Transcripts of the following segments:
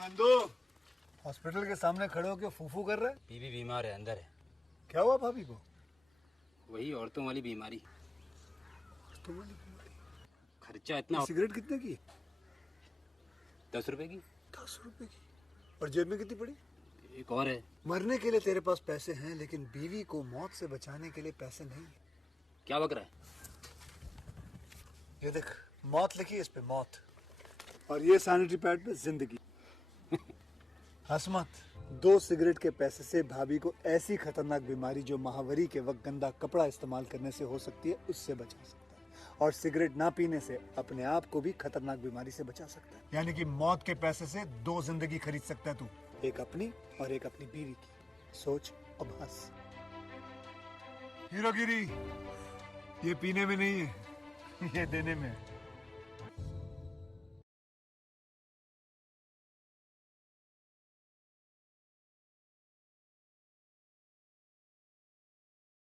Nandu, hospital के सामने खड़े होकर फूफू कर रहा है। बीवी बीमार है, अंदर है। क्या हुआ भाभी को? वही औरतों वाली बीमारी। औरतों वाली बीमारी? खर्चा इतना। सिगरेट कितने की? 10 रुपए की। 10 रुपए की? और जेब में कितनी पड़ी? एक और है। मरने के लिए तेरे पास पैसे हैं, लेकिन बीवी को मौत से बचाने के लिए पैसे नहीं है। क्या बक रहा है? ये देख, मौत लिखी है इस पे, मौत। और ये सैनिटरी पैड पे जिंदगी। हंस मत। 2 सिगरेट के पैसे से भाभी को ऐसी खतरनाक बीमारी जो महावरी के वक्त गंदा कपड़ा इस्तेमाल करने से हो सकती है, उससे बचा सकता है। और सिगरेट ना पीने से अपने आप को भी खतरनाक बीमारी से बचा सकता है। यानी कि मौत के पैसे से 2 जिंदगी खरीद सकता है तू, एक अपनी और एक अपनी बीवी की। सोच अब हंस। हीरोगिरी ये पीने में नहीं है, ये देने में है।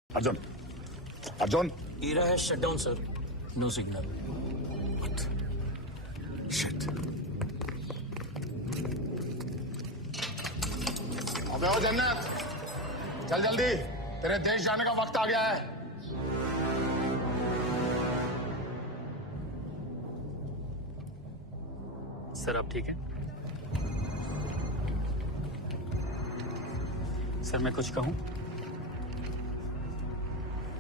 अर्जुन, अर्जुन। हीरा है shutdown sir, no signal. What? Shit. अबे ओ जन्नत, चल जल्दी, तेरे देश जाने का वक्त आ गया है। सर आप ठीक है? सर मैं कुछ कहूं?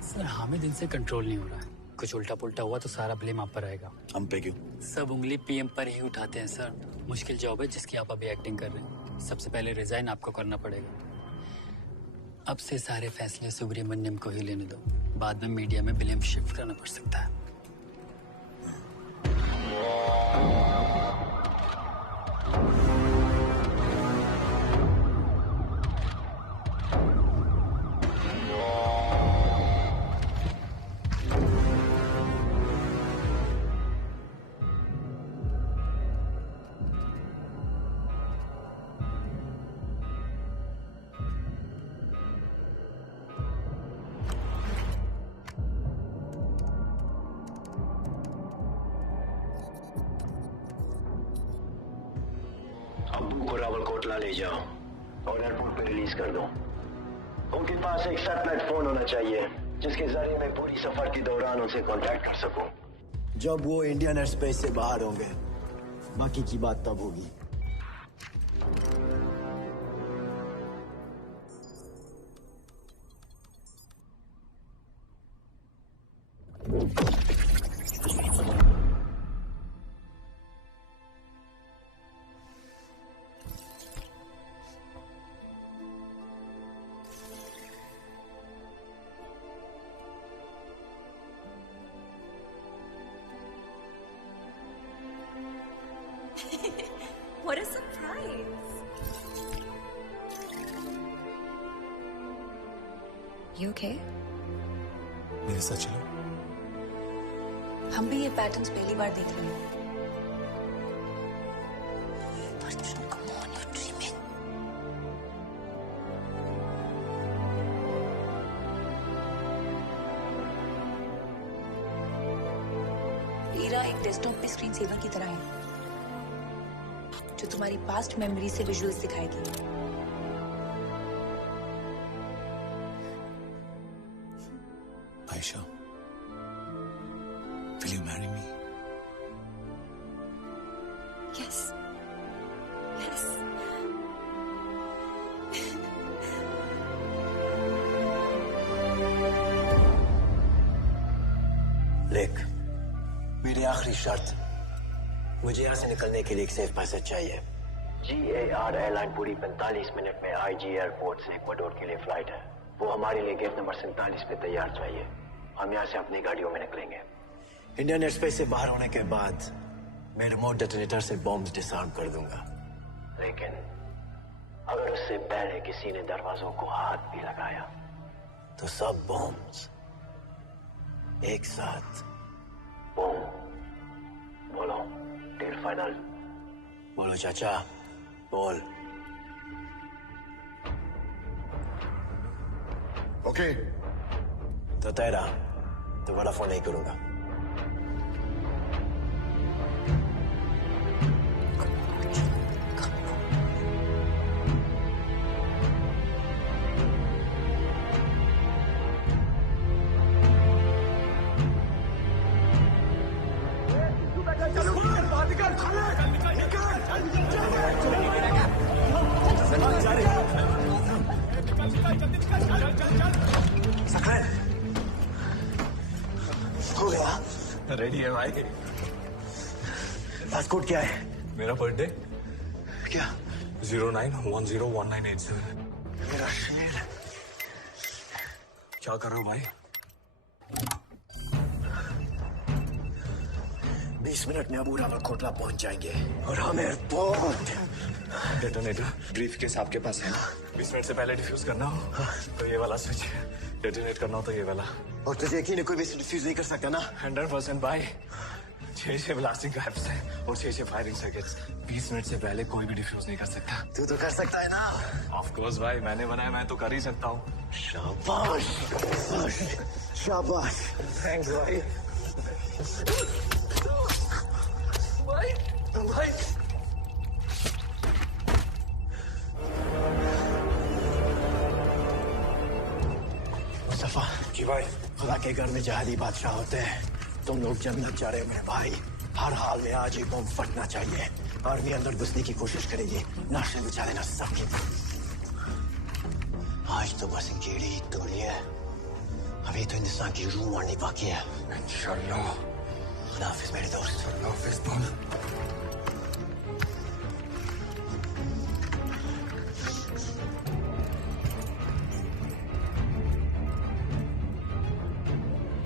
सर हामिद इनसे कंट्रोल नहीं हो रहा है। कुछ उल्टा पुल्टा हुआ तो सारा ब्लेम आप पर आएगा। हम पे क्यों? सब उंगली पीएम पर ही उठाते हैं सर। मुश्किल जॉब है जिसकी आप अभी एक्टिंग कर रहे हैं। सबसे पहले रिजाइन आपको करना पड़ेगा। अब से सारे फैसले सुब्रमण्यम को ही लेने दो। बाद में मीडिया में ब्लेम शिफ्ट करना पड़ सकता है। अब्बू को रावलकोटला ले जाओ और एयरपोर्ट पे रिलीज कर दो। उनके पास एक सैटेलाइट फोन होना चाहिए जिसके जरिए मैं पूरी सफर के दौरान उनसे कांटेक्ट कर सकूं। जब वो इंडियन एयर स्पेस से बाहर होंगे, बाकी की बात तब होगी। What a surprise! You okay? मेरे साथ चलो। हम भी ये पैटर्न्स पहली बार देख रहे हैं। Arjun, come on, you're dreaming. हीरा एक डेस्कटॉप पे स्क्रीन सेवर की तरह है जो तुम्हारी पास्ट मेमोरी से विजुअल्स दिखाएगी। Ayesha, will you marry me? Yes. Yes. Lake, मेरी आखिरी शर्त, मुझे यहाँ से निकलने के लिए एक सेफ पैसेज चाहिए। GAR एयरलाइन पूरी 45 मिनट में IG एयरपोर्ट से इक्वाडोर के लिए फ्लाइट है। वो हमारे लिए गेट नंबर 47 पे तैयार चाहिए। हम यहाँ से अपनी गाड़ियों में निकलेंगे। इंडियन एयर स्पेस से बाहर होने के बाद मैं रिमोट डेटोनेटर से बॉम्ब्स डिसआर्म कर दूंगा। लेकिन अगर उससे पहले किसी ने दरवाजों को हाथ भी लगाया तो सब बॉम्ब्स एक साथ। बूम। बोलो, डील फाइनल। बोलो चाचा, बोल। ओके। तो तेरा दोबारा फोन नहीं करूंगा। Come रेडी है भाई। पासपोर्ट क्या है? मेरा बर्थडे क्या? 09101987। मेरा शेर। क्या कर रहे हो भाई? 20 मिनट में अबू रावल कोटला पहुंच जाएंगे और हम एयरपोर्ट। डेटोनेटर ब्रीफ केस आपके पास है? 20 मिनट से पहले डिफ्यूज करना हो तो ये वाला स्विच, डेटोनेट करना हो तो ये वाला। और तुझे यकीन है कोई भी डिफ्यूज नहीं कर सकता ना? 100% भाई। 6 ब्लास्टिंग कैप्स हैं और 6 फायरिंग सर्किट्स। 20 मिनट से पहले कोई भी डिफ्यूज नहीं कर सकता। तू तो कर सकता है ना? ऑफ कोर्स भाई, मैंने बनाया, मैं तो कर ही सकता हूँ। शाबाश शाबाश। थैंक्स भाई। भाई मुस्तफा जी भाई। खुदा के घर में जहादी बादशाह होते हैं। तुम लोग जन्नत जा रहे हो मेरे भाई। हर हाल में आज ये बम फटना चाहिए। आर्मी अंदर घुसने की कोशिश करेगी, नाशे बचा लेना सबकी। आज तो बस गेड़ी ही तोड़ी है, अभी तो हिंदुस्तान की रूह मारनी बाकी है। इंशाल्लाह। खुदा हाफिज मेरे दोस्त। अल्लाह हाफिज बोल।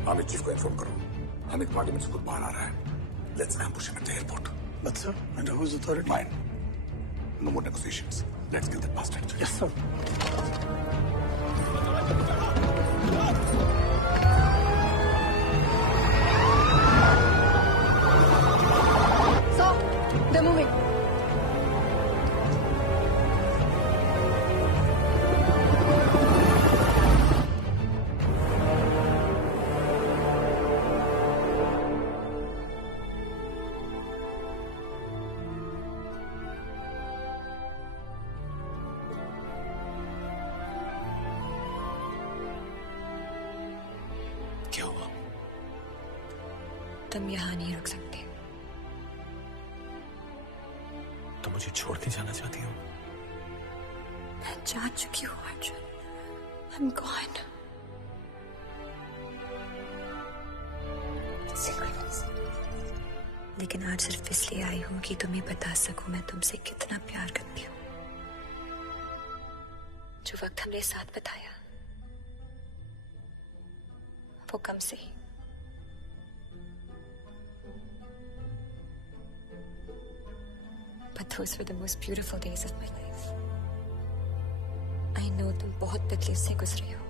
हामिद चीफ को इन्फॉर्म करो, हामिद पार्लियामेंट से खुद बाहर आ रहा है। Let's ambush him at the airport. But sir, under whose authority? Mine. No more negotiations. Let's get that bastard. Yes, sir. Sir, they're moving. क्या हुआ? तुम यहाँ नहीं रुक सकते। तो मुझे छोड़ के जाना चाहती हो? मैं जा चुकी हूँ अर्जुन। I'm gone. लेकिन आज सिर्फ इसलिए आई हूँ कि तुम्हें बता सकूं मैं तुमसे कितना प्यार करती हूँ। जो वक्त हमने साथ बिताया वो कम से ही। But those were the most beautiful days of my life. I know तुम बहुत तकलीफ से गुजरे हो,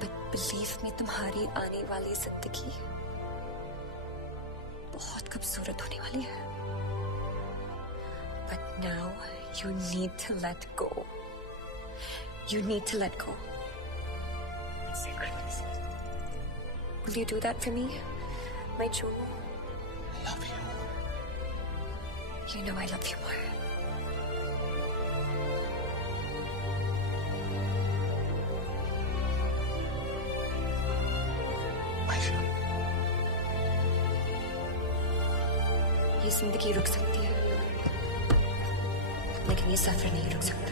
but believe me, तुम्हारी आने वाली जिंदगी बहुत खूबसूरत होने वाली है। But now you need to let go. You need to let go. Will you do that for me, my Chunu? I love you. You know I love you more. Ayesha, ये जिंदगी रुक सकती है, लेकिन ये सफर नहीं रुक सकता।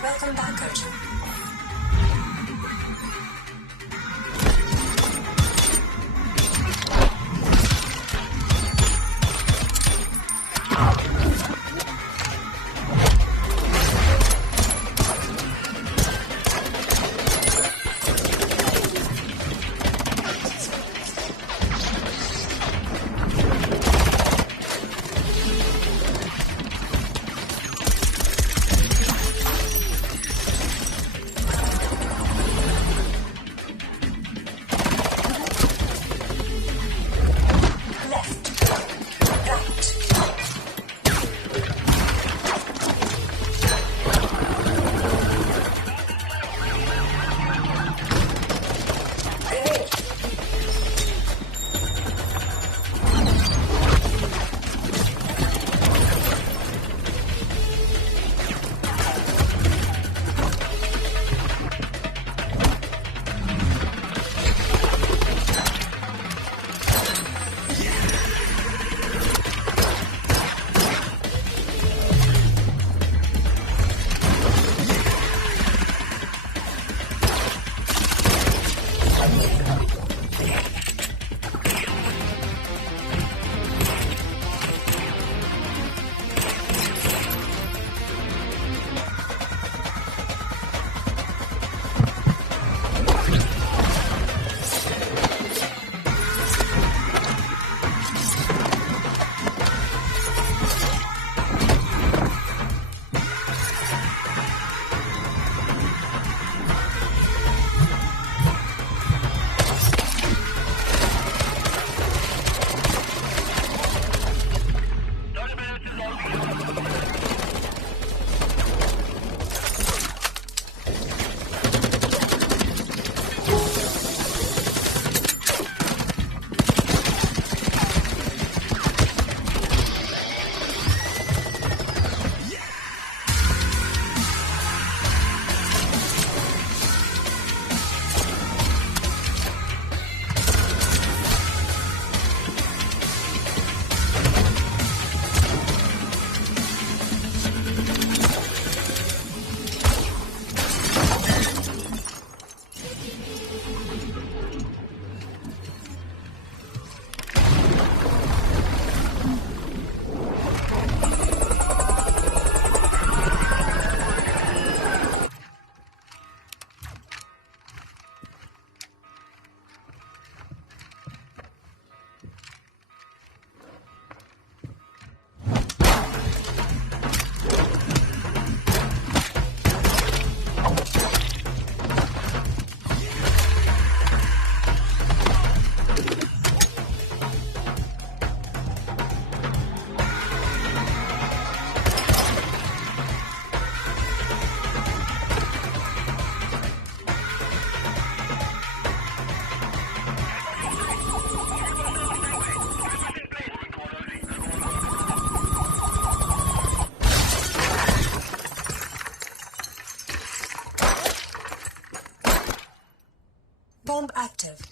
Welcome back, Arjun.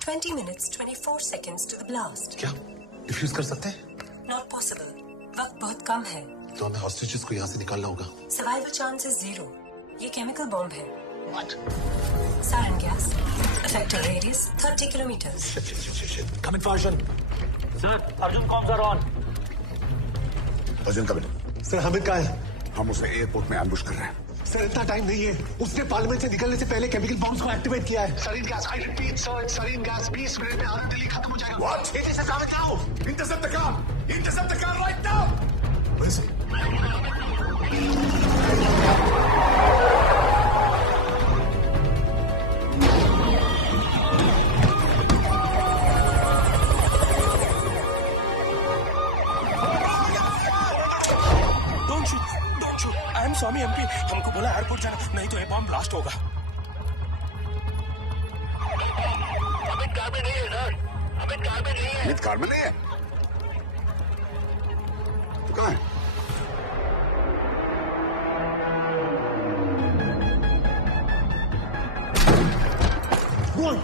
20 minutes 24 seconds to the blast. क्या डिफ्यूज कर सकते हैं? Not possible. वक्त बहुत कम है. तो हमें हॉस्टेजेस को यहाँ से निकालना होगा. Survival chances 0. ये केमिकल बॉम्ब है. What? Sarin gas. Effective radius 30 kilometers. Shit. Coming for Arjun. Sir, Arjun comms are on. Arjun कब? सर हामिद कहाँ है? हम उसे एयरपोर्ट में एम्बुश कर रहे हैं. सर इतना टाइम नहीं है. उसने पार्लियामेंट से निकलने से पहले केमिकल बॉम्ब्स को एक्टिवेट किया है. Sarin gas, I repeat sir, sarin gas 20 मिनट में आधा दिल्ली खत्म हो जाएगा. What? It is coming now. Intercept the car! Intercept the car right now! Where is he? Don't shoot. I am Swami MP. हमको बोला एयरपोर्ट जाना, नहीं तो ये बॉम्ब ब्लास्ट होगा. अमित कार में नहीं है. तो कहाँ है? One.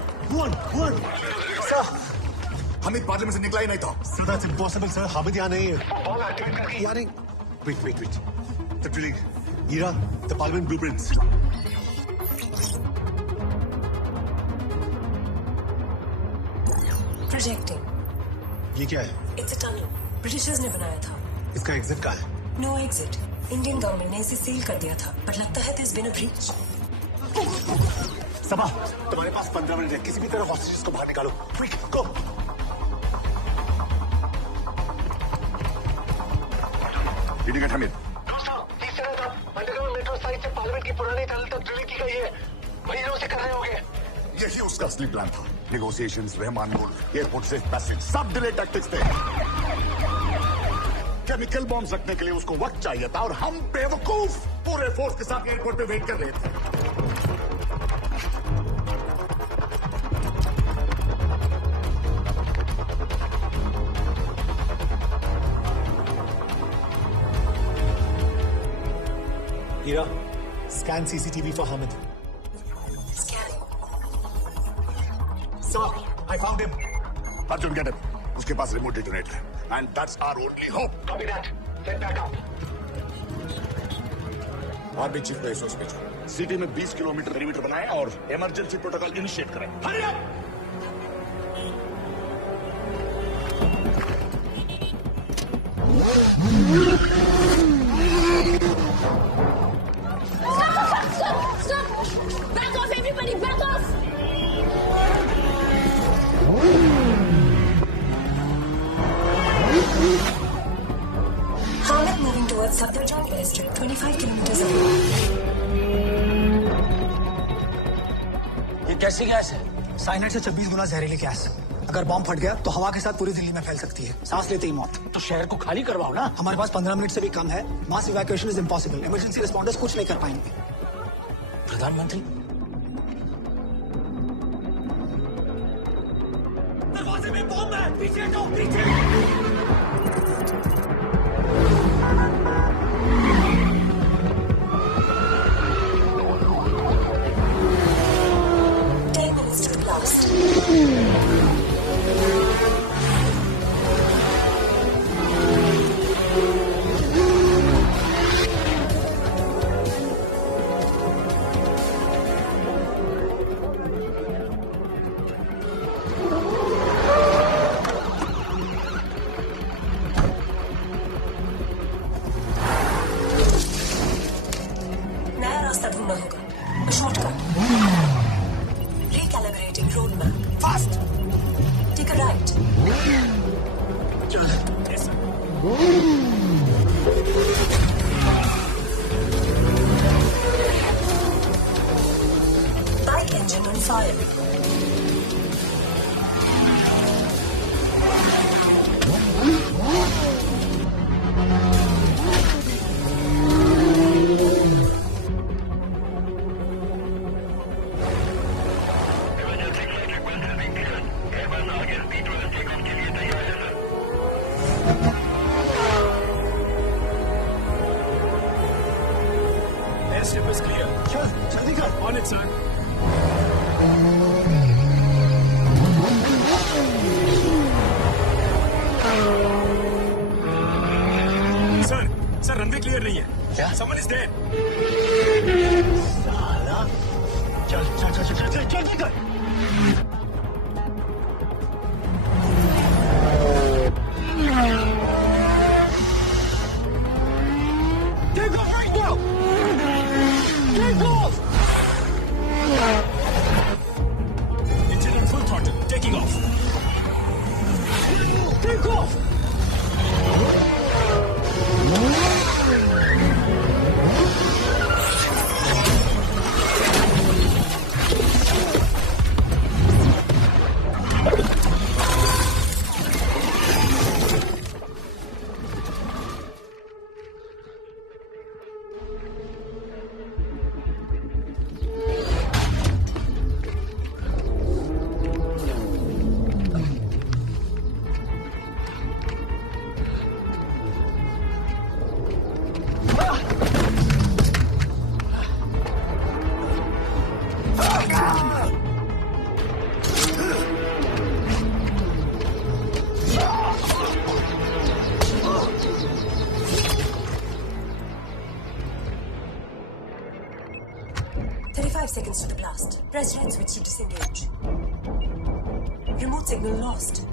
हमिद पार्लियामेंट से निकला ही नहीं था. Sir, that's impossible, sir. Hamid यहाँ नहीं है. बॉम्ब एक्टिवेट करके यहाँ नहीं. Wait. The drilling. Ira, the parliament blueprints. Projecting. ये क्या है? It's a tunnel. Britishers ने बनाया था. इसका एग्जिट कहाँ है? No exit. Indian government ने इसे सील कर दिया था. पर लगता है there's been a breach. सबा, तुम्हारे पास 15 मिनट है. किसी भी तरह हॉस्टेजेस को बाहर निकालो. Quick, go. Did you get Hamid? Underground metro side से पार्लियामेंट की पुरानी टनल तक ड्रिलिंग की गई है. महीनों से कर रहे होंगे. यही उसका असली प्लान था. नेगोशिएशंस, रहमान गोल्ड, एयरपोर्ट से पैसेज, सब डिले टैक्टिक्स थे. केमिकल बॉम्ब रखने के लिए उसको वक्त चाहिए था और हम बेवकूफ पूरे फोर्स के साथ एयरपोर्ट पे वेट कर रहे थे. Ira, scan CCTV for Hamid. Scanning. Sir, I found him. Arjun get him. उसके पास रिमोट डिटोनेटर है. And that's our only hope. Copy that. Get back up. Army chief को एसओएस भेजो. सिटी में 20 किलोमीटर पेरीमीटर बनाएं और इमरजेंसी प्रोटोकॉल इनिशिएट करें. Hurry up. Stop! Back off, everybody! Back off! Hamid moving towards Safdarjung district, 25 kilometers away. ये कैसी gas है? Cyanide से 26 गुना जहरीली गैस. अगर बॉम्ब फट गया तो हवा के साथ पूरी दिल्ली में फैल सकती है. सांस लेते ही मौत. तो शहर को खाली करवाओ ना. हमारे पास 15 मिनट से भी कम है. Mass evacuation is impossible. Emergency responders कुछ नहीं कर पाएंगे. प्रधानमंत्री, दरवाजे में बॉम्ब है. पीछे हटो, पीछे. On it, sir. क्लियर नहीं है। क्या? Someone is dead. साला चल चल चल चल चल चल चल Take off right now! Take off! Engine on full throttle. Taking off. Take off! 35 seconds to the blast. Press red switch to disengage. Remote signal lost.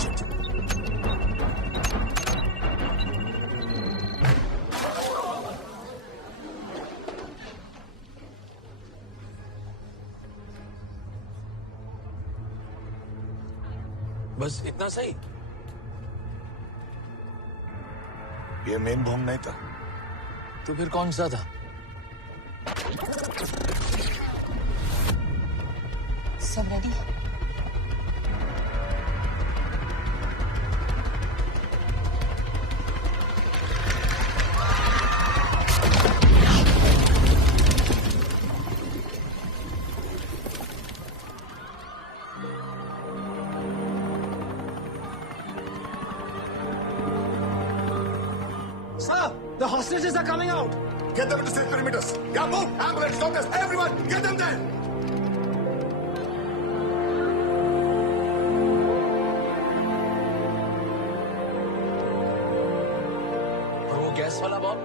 Shit. बस इतना सही? ये मेन बॉम्ब नहीं था। तो फिर कौन सा था? सब ready? Sir, the hostages are coming out. Get them into safe perimeters. Yeah, move! Ambulance, doctors, everyone, get them there! और वो गैस वाला बॉम्ब?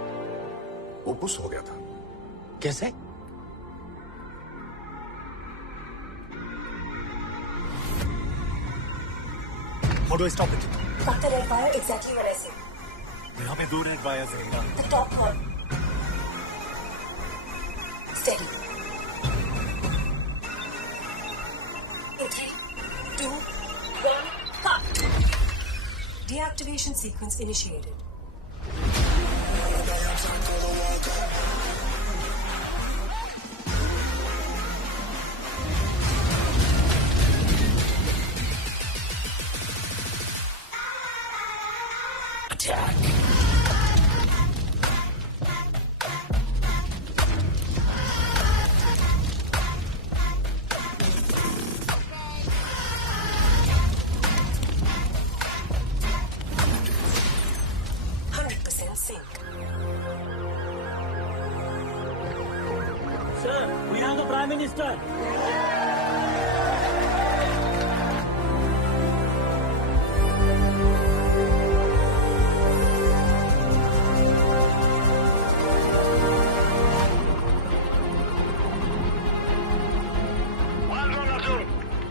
वो पुश हो गया था। कैसे? How do I stop it? Cut the red wire exactly where I say. यहाँ पे 2 रेड वायर्स हैं। The top one. Steady. In 3, 2, 1, cut. Deactivation sequence initiated. Attack. Sir, we have the Prime Minister.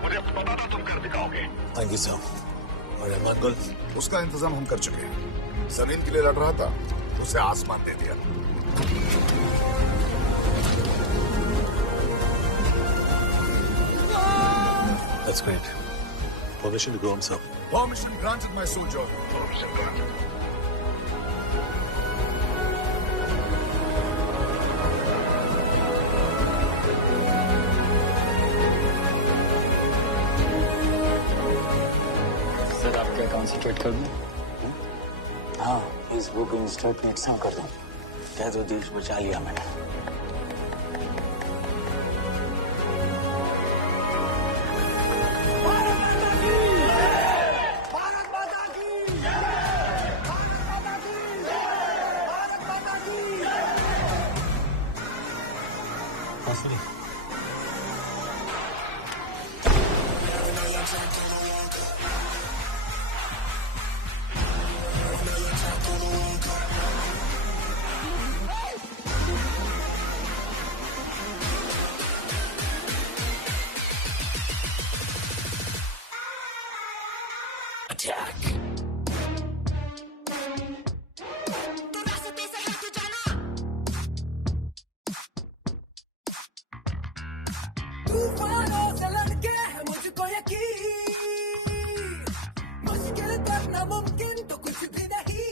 मुझे पता था तुम कर दिखाओगे। Thank you sir. और रहमान गुल? उसका इंतजाम हम कर चुके हैं। जमीन के लिए लड़ रहा था, उसे आसमान दे दिया। That's great. Permission to go home, sir. Permission granted, my soldier. Permission granted. Sir आप क्या कॉन्सेंट्रेट कर दूं? हाँ, इस बुक को इंस्टेट में एक्सम कर दूं। कह दो देश बचा लिया मैंने। तूफानों से लड़के है मुझको यकीन, मुश्किल करना मुमकिन तो कुछ भी नहीं।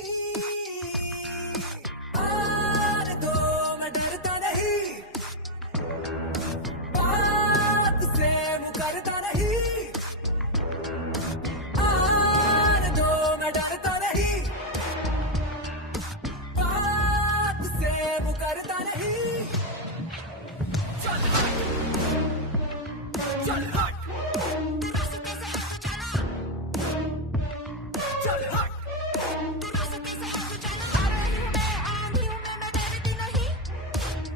आने दो मैं डरता नहीं, बात से मुकरता नहीं। आने दो मैं डरता नहीं, बात से मुकरता नहीं। चल चल हट, चल हट, आ रही हूँ मैं, आंधी हूँ मैं डरती नहीं।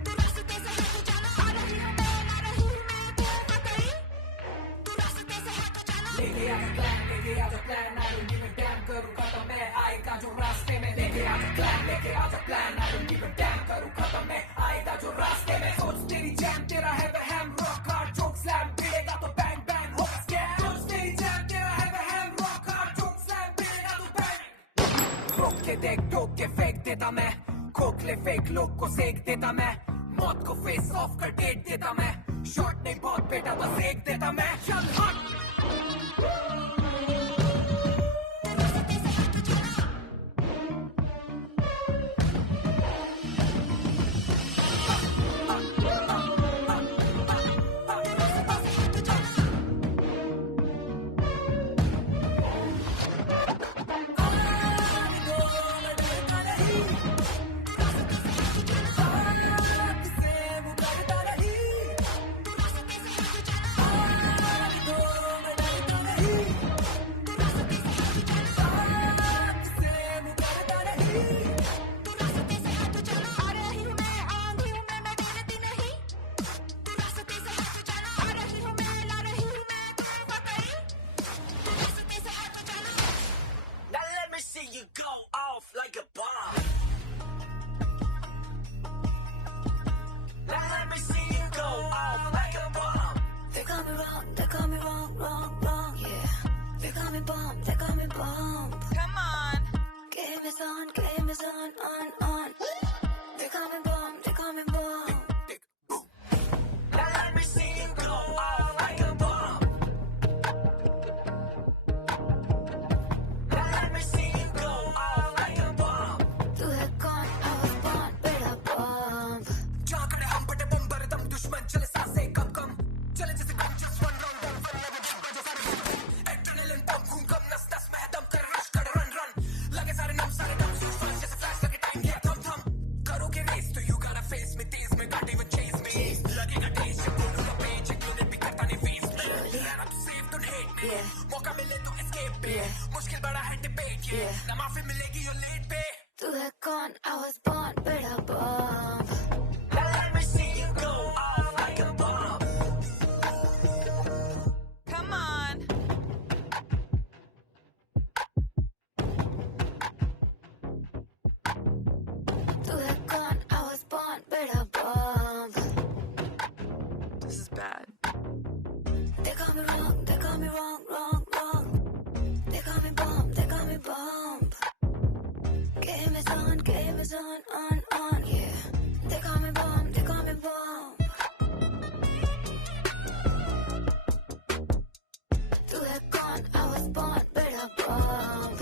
तू रास्ते से हट चला, आ रही हूँ मैं, आ रही हूँ मैं, तू बताई। तू रास्ते से हट चला, लेके आ जा प्लान, लेके आ जा plan, I don't give a damn करूँ खत्म मैं, आएगा जो रास्ते में। लेके आ जा प्लान, लेके आ जा plan, I don't give a damn करूँ खत्म मैं, आएगा जो रास्ते में। सोच तेरी जैम तेरा है वहम, रॉक हार्ड जोक स्लैम, भिड़ेगा तो बैंग बैंग हो स्कैम। सोच तेरी जैम तेरा है वहम, रॉक हार्ड जोक स्लैम, भिड़ेगा तो बैंग। रोक के देख, टोक के फेंक देता मैं, खोखले फेक लोग को सेक देता मैं। मौत को फेस ऑफ कर डेट देता मैं, शॉट नहीं बहुत बेटा बस एक देता मैं। चल हट, मौका मिले तो एस्केप पे, मुश्किल बड़ा है डिबेट ये, ना माफी मिलेगी यो लेट पे। तू है कौन? I was born with a bomb. Let me see you go off like a bomb. Come on. तू है कौन? I was born with a bomb. This is bad. They call me wrong, they call me wrong, wrong, wrong. They call me bomb, they call me bomb. Game is on, yeah. They call me bomb, they call me bomb. तू है कौन? I was born with a bomb.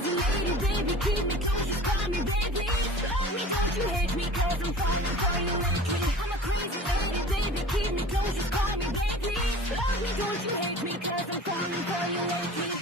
crazy lady, baby, keep me close, just call me baby. Love me, don't you hate me, cause I'm falling for you lately. I'm a crazy lady, baby, keep me close, just call me baby. Love me, don't you hate me, cause I'm falling for you lately.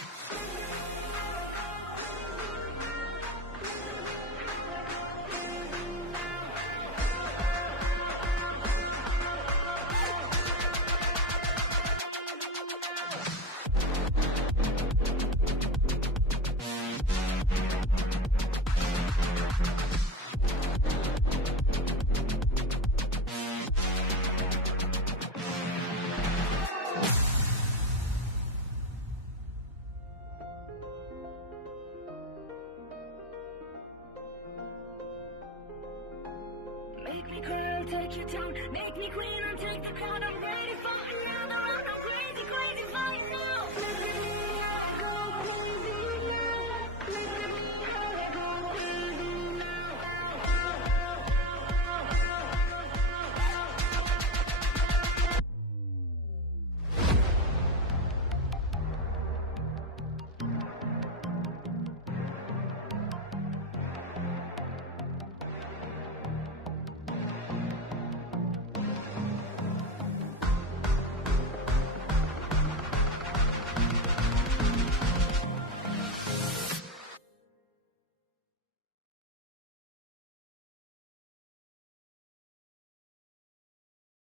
Make me cry, I'll take you down. Make me queen, I'll take the crown. I'm ready